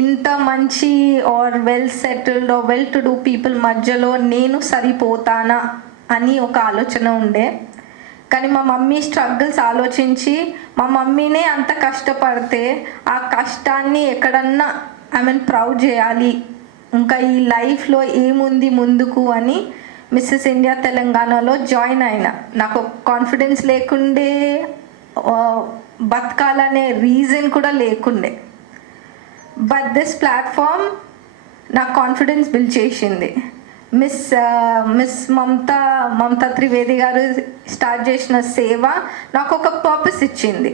ఇంత మంచి or well settled or well to do people మధ్యలో నేను సరిపోతానా అని ఒక ఆలోచన ఉండే. కానీ మా మమ్మీ స్ట్రగుల్స్ ఆలోచించి, మా మమ్మీనే అంత కష్టపడితే ఆ కష్టాన్ని ఎక్కడన్నా ప్రౌడ్ చేయాలి, ఇంకా ఈ లైఫ్లో ఏముంది ముందుకు అని మిస్సెస్ ఇండియా తెలంగాణలో జాయిన్ అయినా. నాకు కాన్ఫిడెన్స్ లేకుండే, బతకాలనే రీజన్ కూడా లేకుండే. బట్ దిస్ ప్లాట్ఫామ్ నాకు కాన్ఫిడెన్స్ బిల్డ్ చేసింది. మిస్ మమతా త్రివేది గారు స్టార్ట్ చేసిన సేవ నాకు ఒక పర్పస్ ఇచ్చింది.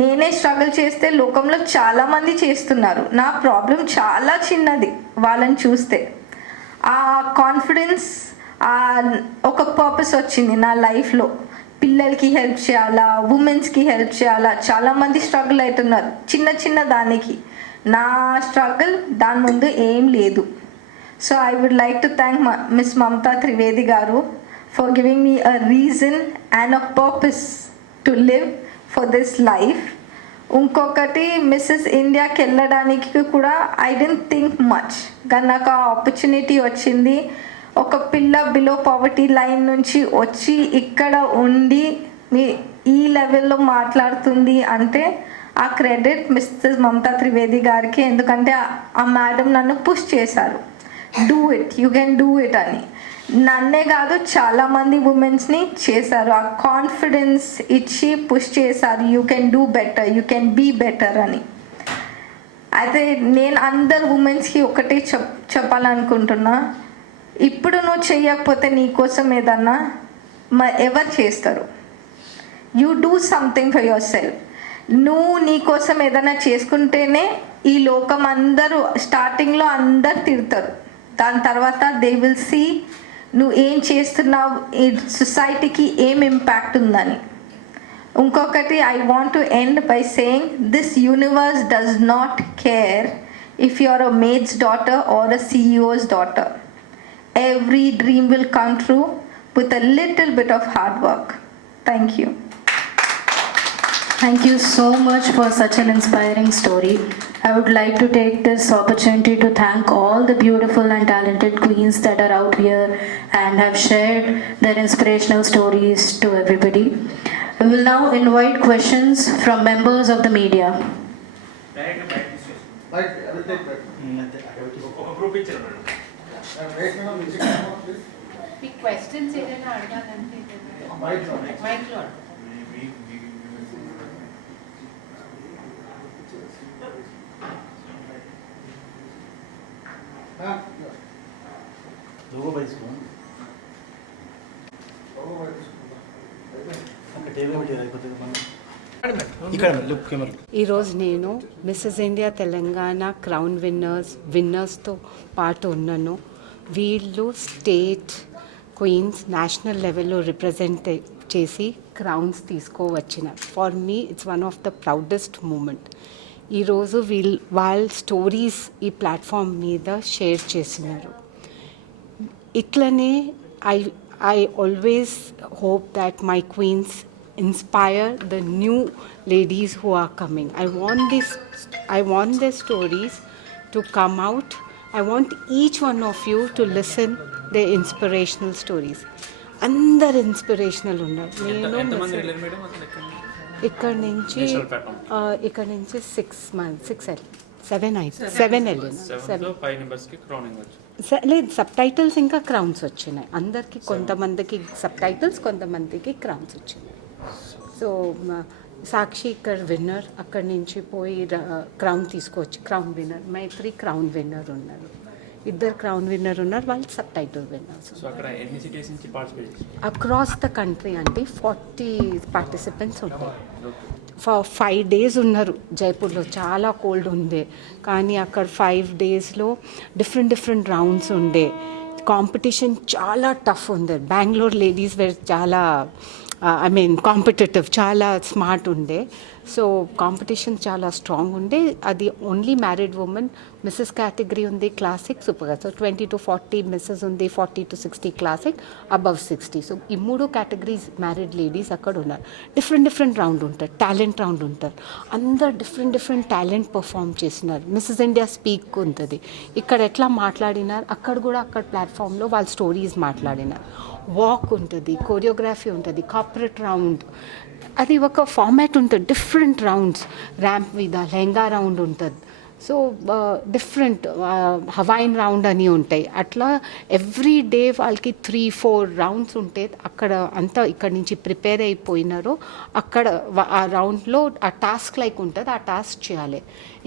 నేనే స్ట్రగుల్ చేస్తే లోకంలో చాలామంది చేస్తున్నారు, నా ప్రాబ్లం చాలా చిన్నది వాళ్ళని చూస్తే. ఆ కాన్ఫిడెన్స్, ఒక పర్పస్ వచ్చింది నా లైఫ్లో. పిల్లలకి హెల్ప్ చేయాలా, ఉమెన్స్కి హెల్ప్ చేయాలా, చాలామంది స్ట్రగుల్ అవుతున్నారు చిన్న దానికి. నా స్ట్రగుల్ దాని ముందు ఏం లేదు. So I would like to thank Miss Mamata Trivedi garu for giving me a reason and a purpose to live for this life. ఇంకొకటి, మిస్సెస్ ఇండియాకి వెళ్ళడానికి కూడా ఐ డోంట్ థింక్ మచ్, కానీ నాకు ఆ ఆపర్చునిటీ వచ్చింది. ఒక పిల్ల బిలో పావర్టీ లైన్ నుంచి వచ్చి ఇక్కడ ఉండి ఈ లెవెల్లో మాట్లాడుతుంది అంటే ఆ క్రెడిట్ మిస్సెస్ మమతా త్రివేది గారికి. ఎందుకంటే ఆ మేడం నన్ను పుష్ చేశారు, do it, you can do it అని. నన్నే కాదు చాలామంది ఉమెన్స్ని చేశారు, ఆ కాన్ఫిడెన్స్ ఇచ్చి పుష్ చేశారు, you can do better, you can be better అని. అయితే నేను అందరు ఉమెన్స్కి ఒకటే చెప్పాలనుకుంటున్నా, ఇప్పుడు నువ్వు చెయ్యకపోతే నీకోసం ఏదన్నా ఎవరు చేస్తారు? You do something for your self. నువ్వు నీకోసం ఏదైనా చేసుకుంటేనే ఈ లోకం అందరూ స్టార్టింగ్లో అందరు తిడతారు, దాని తర్వాత దే విల్ సీ నువ్వు ఏం చేస్తున్నావు, ఈ సొసైటీకి ఏం ఇంపాక్ట్ ఉందని. ఇంకొకటి, I want to end by saying this universe does not care if you are a maid's daughter or a CEO's daughter. Every dream will come true with a little bit of hard work. Thank you. Thank you so much for such an inspiring story. I would like to take this opportunity to thank all the beautiful and talented queens that are out here and have shared their inspirational stories to everybody. We will now invite questions from members of the media. మీ questions ఏదైనా అడగాలంటే మైక్లో ఈరోజు నేను Mrs India Telangana crown విన్నర్స్తో పాటు ఉన్నాను. వీళ్ళు స్టేట్ క్వీన్స్ నేషనల్ లెవెల్లో రిప్రజెంట్ చేసి క్రౌన్స్ తీసుకోవచ్చిన. For me it's one of the proudest moment. ఈరోజు వాళ్ళ స్టోరీస్ ఈ ప్లాట్ఫామ్ మీద షేర్ చేసినారు. ఇట్లనే I always hope that my queens inspire the new ladies who are coming. I want their stories to come out. I want each one of you to listen their inspirational stories. అందరు ఇన్స్పిరేషనల్ ఉన్నారు. నేను ఇక్కడ నుంచి 7 లేదు, sub titles ఇంకా క్రౌన్స్ వచ్చినాయి అందరికి. కొంతమందికి సబ్ టైటిల్స్, కొంతమందికి క్రౌన్స్ వచ్చినాయి. సో సాక్షి ఇక్కడ విన్నర్, అక్కడి నుంచి పోయి క్రౌన్ తీసుకొచ్చి క్రౌన్ విన్నర్, మైత్రి క్రౌన్ విన్నర్ ఉన్నారు, ఇద్దరు క్రౌన్ విన్నర్ ఉన్నారు, వాళ్ళు సబ్ టైటిల్ విన్నర్స్. సో అక్కడ ఎన్ని సిటీస్ నుంచి పార్టిసిపేట్ చేస్తారు? అక్రాస్ ద కంట్రీ అంటే 40 పార్టిసిపెంట్స్ ఉంటాయి. 5 days ఉన్నారు జైపూర్లో, చాలా కోల్డ్ ఉండే, కానీ అక్కడ 5 daysలో డిఫరెంట్ రౌండ్స్ ఉండే. కాంపిటీషన్ చాలా టఫ్ ఉంది. బెంగళూరు లేడీస్ వేర్ చాలా కాంపిటేటివ్, చాలా స్మార్ట్ ఉండే. సో కాంపిటీషన్ చాలా స్ట్రాంగ్ ఉండే. అది only married women Mrs category ఉంది, classic, super. So 20 to 40 Mrs ఉంది, 40 to 60 క్లాసిక్, అబవ్ 60. సో ఈ 3 కేటగిరీస్ మ్యారీడ్ లేడీస్ అక్కడ ఉన్నారు. డిఫరెంట్ రౌండ్ ఉంటారు, టాలెంట్ రౌండ్ ఉంటారు. అందరు డిఫరెంట్ టాలెంట్ పర్ఫామ్ చేసినారు. మిస్సెస్ ఇండియా స్పీక్ ఉంటుంది, ఇక్కడ ఎట్లా మాట్లాడినారు అక్కడ కూడా అక్కడ ప్లాట్ఫామ్లో వాళ్ళ స్టోరీస్ మాట్లాడినారు. వాక్ ఉంటుంది, కోరియోగ్రఫీ ఉంటుంది, కార్పొరేట్ రౌండ్, అది ఒక ఫార్మాట్ ఉంటుంది. డిఫరెంట్ రౌండ్స్, ర్యాంప్ మీద లెహంగా రౌండ్ ఉంటుంది. సో డిఫరెంట్ హవాయిన్ రౌండ్ అని ఉంటాయి. అట్లా ఎవ్రీ డే వాళ్ళకి 3-4 రౌండ్స్ ఉంటాయి. అక్కడ అంతా ఇక్కడి నుంచి ప్రిపేర్ అయిపోయినారో అక్కడ ఆ రౌండ్లో ఆ టాస్క్ లైక్ ఉంటుంది, ఆ టాస్క్ చేయాలి.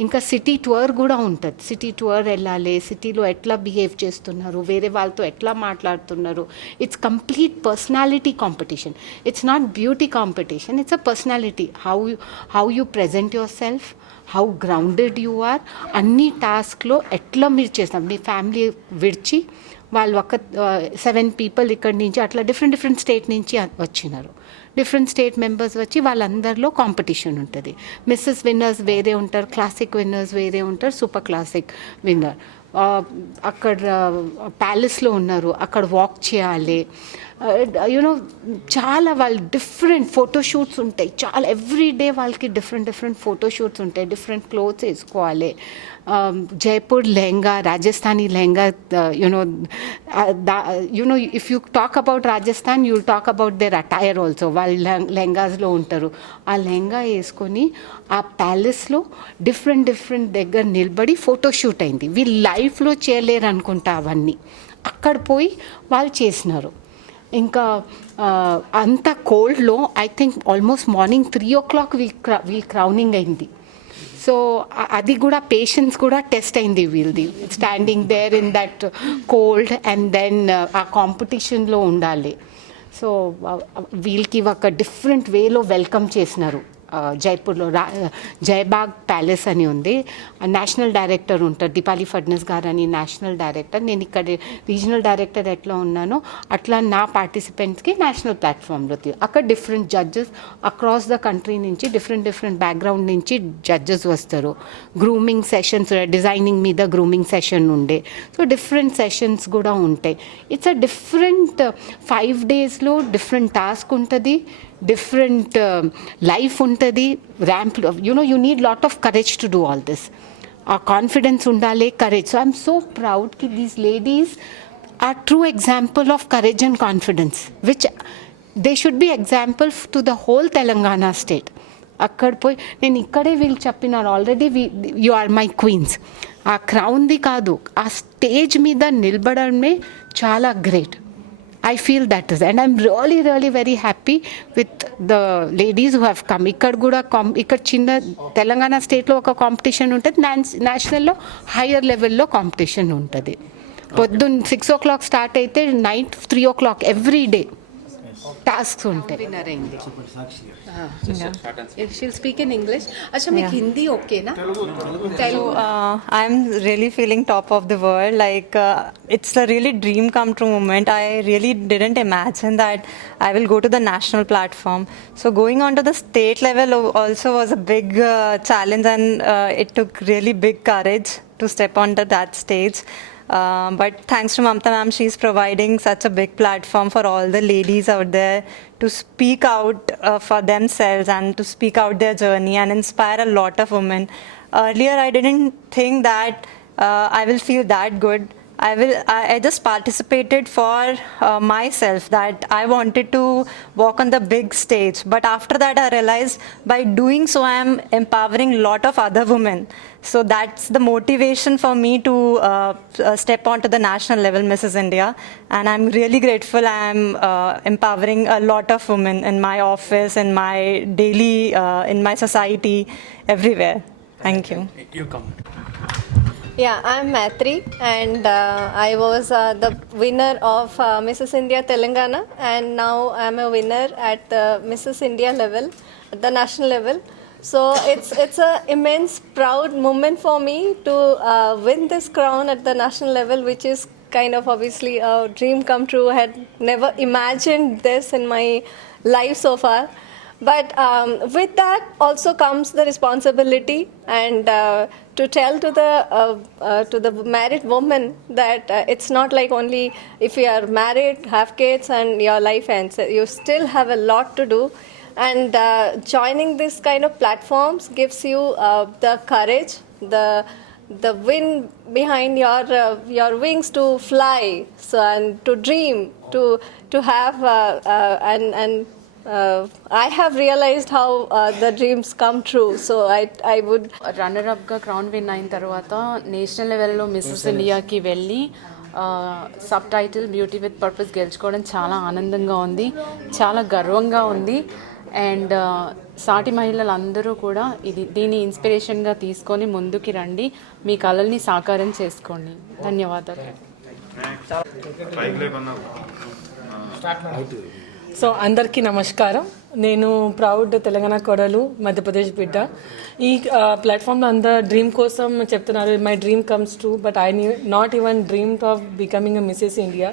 ఇంకా సిటీ టూర్ కూడా ఉంటుంది. సిటీ టూర్ వెళ్ళాలి, సిటీలో ఎట్లా బిహేవ్ చేస్తున్నారు, వేరే వాళ్ళతో ఎట్లా మాట్లాడుతున్నారు. It's complete personality competition. It's not beauty competition, it's a personality. How you present yourself, how grounded you are, అన్ని టాస్క్లో ఎట్లా మీరు చేస్తాం. మీ ఫ్యామిలీ విడిచి వాళ్ళు ఒక 7 people ఇక్కడి నుంచి అట్లా డిఫరెంట్ స్టేట్ నుంచి వచ్చినారు. డిఫరెంట్ స్టేట్ మెంబర్స్ వచ్చి వాళ్ళందరిలో కాంపిటీషన్ ఉంటుంది. మిస్సెస్ విన్నర్స్ వేరే ఉంటారు, క్లాసిక్ విన్నర్స్ వేరే ఉంటారు, సూపర్ క్లాసిక్ విన్నర్. అక్కడ ప్యాలెస్లో ఉన్నారు, అక్కడ వాక్ చేయాలి. యూనో చాలా వాళ్ళు డిఫరెంట్ ఫోటోషూట్స్ ఉంటాయి. చాలా ఎవ్రీ డే వాళ్ళకి డిఫరెంట్ ఫోటోషూట్స్ ఉంటాయి. డిఫరెంట్ క్లోత్స్ వేసుకోవాలి. జైపూర్ లెహంగా, రాజస్థానీ lehenga, you know if you talk about Rajasthan you will talk about their attire also. వాళ్ళు లెహంగాస్లో ఉంటారు. ఆ లెహంగా వేసుకొని ఆ ప్యాలెస్లో డిఫరెంట్ దగ్గర నిలబడి ఫోటోషూట్ అయింది. వీళ్ళు లైఫ్లో చేయలేరు అనుకుంటా అవన్నీ. అక్కడ పోయి వాళ్ళు చేసినారు. ఇంకా అంత కోల్డ్లో I think almost morning 3 o'clock వీల్ క్రౌనింగ్ అయింది. సో అది కూడా పేషెన్స్ కూడా టెస్ట్ అయింది వీళ్ళది. Standing there in that cold and then ఆ కాంపిటీషన్లో ఉండాలి. సో వీళ్ళకి ఒక డిఫరెంట్ వేలో వెల్కమ్ చేసినారు. జైపూర్లో జయబాగ్ ప్యాలెస్ అని ఉంది. నేషనల్ డైరెక్టర్ ఉంటారు, దీపాలి ఫడ్నస్ గారు అని నేషనల్ డైరెక్టర్. నేను ఇక్కడ రీజనల్ డైరెక్టర్ ఎట్లా ఉన్నానో అట్లా నా పార్టిసిపెంట్స్కి నేషనల్ ప్లాట్ఫామ్లో అక్కడ different judges across the country నుంచి డిఫరెంట్ బ్యాక్గ్రౌండ్ నుంచి జడ్జెస్ వస్తారు. గ్రూమింగ్ సెషన్స్, డిజైనింగ్ మీద గ్రూమింగ్ సెషన్ ఉండే. సో డిఫరెంట్ సెషన్స్ కూడా ఉంటాయి. ఇట్స్ అ డిఫరెంట్ 5 daysలో డిఫరెంట్ టాస్క్ ఉంటుంది, డిఫరెంట్ లైఫ్ ఉంటుంది. Ramp you need lot of courage to do all this. ఆ కాన్ఫిడెన్స్ ఉండాలి, courage. So I'm so proud కి these ladies are true example of courage and confidence which they should B example to the whole Telangana state. అక్కడ పోయి నేను ఇక్కడే వీళ్ళు చెప్పినారు already, you are my queens. ఆ క్రౌన్ది కాదు, ఆ స్టేజ్ మీద నిలబడమే చాలా great. I feel that is, and I'm really very happy with the ladies who have come. ఇక్కడ కూడా ఇక్కడ చిన్న తెలంగాణ స్టేట్లో ఒక కాంపిటీషన్ ఉంటుంది, నేషనల్లో హయ్యర్ లెవెల్లో కాంపిటీషన్ ఉంటుంది. పొద్దున్న 6 o'clock స్టార్ట్ అయితే నైట్ 3 o'clock ఎవ్రీ డే టాస్క్స్ ఉంటాయి. విన్నర్ అయింది. She'll speak in English. अच्छा, మీకు హిందీ ఓకేనా? Telugu. I'm really feeling top of the world. Like it's a really dream come true moment. I really didn't imagine that I will go to the national platform. So going on to the state level also was a big challenge, and it took really big courage to step onto that stage. But thanks to Mamta ma'am, she's providing such a big platform for all the ladies out there to speak out for themselves and to speak out their journey and inspire a lot of women. Earlier, I didn't think that I will feel that good I just participated for myself that I wanted to walk on the big stage. But after that, I realized by doing so, I am empowering a lot of other women. So that's the motivation for me to step onto the national level, Mrs. India. And I'm really grateful. I'm empowering a lot of women in my office, in my daily, in my society, everywhere. Thank you. You come. Yeah, I'm Maitri, and I was the winner of Mrs. India Telangana, and now I'm a winner at the Mrs. India level, at the national level. So it's a immense proud moment for me to win this crown at the national level, which is kind of obviously a dream come true. I had never imagined this in my life so far. But with that also comes the responsibility, and to tell to the married woman that it's not like only if you are married, have kids, and your life ends. You still have a lot to do, and joining this kind of platforms gives you the courage, the wind behind your wings to fly, so and to dream, to have I have realized how the dreams come true. So I would runner అప్గా crown win అయిన తర్వాత national లెవెల్లో Mrs ఇండియాకి వెళ్ళి sub title beauty with purpose గెలుచుకోవడం చాలా ఆనందంగా ఉంది, చాలా గర్వంగా ఉంది. అండ్ సాటి మహిళలందరూ కూడా దీన్ని ఇన్స్పిరేషన్గా తీసుకొని ముందుకి రండి, మీ కళల్ని సాకారం చేసుకోండి. ధన్యవాదాలు. సో అందరికీ నమస్కారం. నేను ప్రౌడ్ తెలంగాణ కోడలు, మధ్యప్రదేశ్ బిడ్డ. ఈ ప్లాట్ఫామ్లో అందరు డ్రీమ్ కోసం చెప్తున్నారు, my dream comes true, but I not even dreamed of becoming a Mrs India.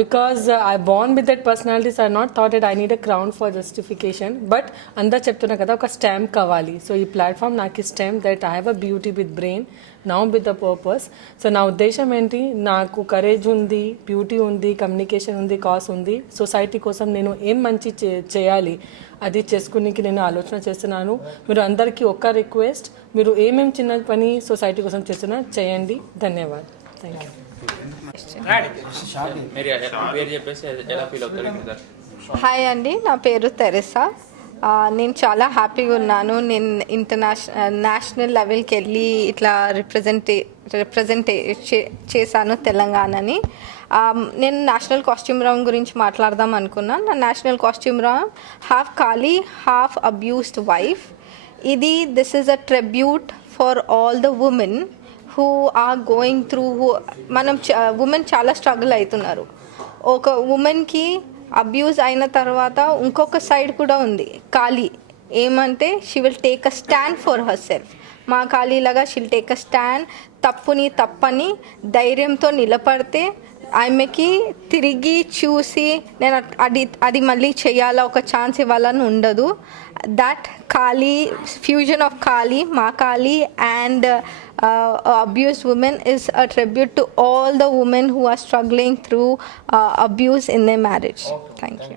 Because I born with that personality, so I not thought that I need a crown for justification. But అందరు చెప్తున్నా కదా, ఒక స్టాంప్ కావాలి. సో ఈ ప్లాట్ఫామ్ నాకు stamp that I have a beauty with brain, now with the purpose. So నా ఉద్దేశం ఏంటి, నాకు కరేజ్ ఉంది, బ్యూటీ ఉంది, కమ్యూనికేషన్ ఉంది, కాస్ ఉంది. సొసైటీ కోసం నేను ఏం మంచి చేయాలి అది చేసుకునేకి నేను ఆలోచన చేస్తున్నాను. మీరు అందరికీ ఒక్క రిక్వెస్ట్, మీరు ఏమేమి చిన్న పని సొసైటీ కోసం చేస్తున్నా చేయండి. ధన్యవాదాలు. Thank you. హాయ్ అండి, నా పేరు తెరెసా. నేను చాలా హ్యాపీగా ఉన్నాను. నేను నేషనల్ లెవెల్కి వెళ్ళి ఇట్లా రిప్రజెంట్ చేశాను తెలంగాణని. నేను నేషనల్ కాస్ట్యూమ్ రౌండ్ గురించి మాట్లాడదాం అనుకున్నాను. నా నేషనల్ కాస్ట్యూమ్ రౌండ్ హాఫ్ ఖాళీ, half abused wife. This is a tribute for all the women who are going through, women చాలా స్ట్రగుల్ అవుతున్నారు. ఒక ఉమెన్కి అబ్యూజ్ అయిన తర్వాత ఇంకొక సైడ్ కూడా ఉంది, ఖాళీ. ఏమంటే she will take a stand for herself. మా ఖాళీలాగా she will take a stand. తప్పని ధైర్యంతో నిలబడితే ఆమెకి తిరిగి చూసి నేను అది మళ్ళీ చేయాలా, ఒక ఛాన్స్ ఇవ్వాలని ఉండదు. దట్ ఖాళీ, ఫ్యూజన్ ఆఫ్ ఖాళీ, మా ఖాళీ and abused women is a tribute to all the women who are struggling through abuse in their marriage. Thank you.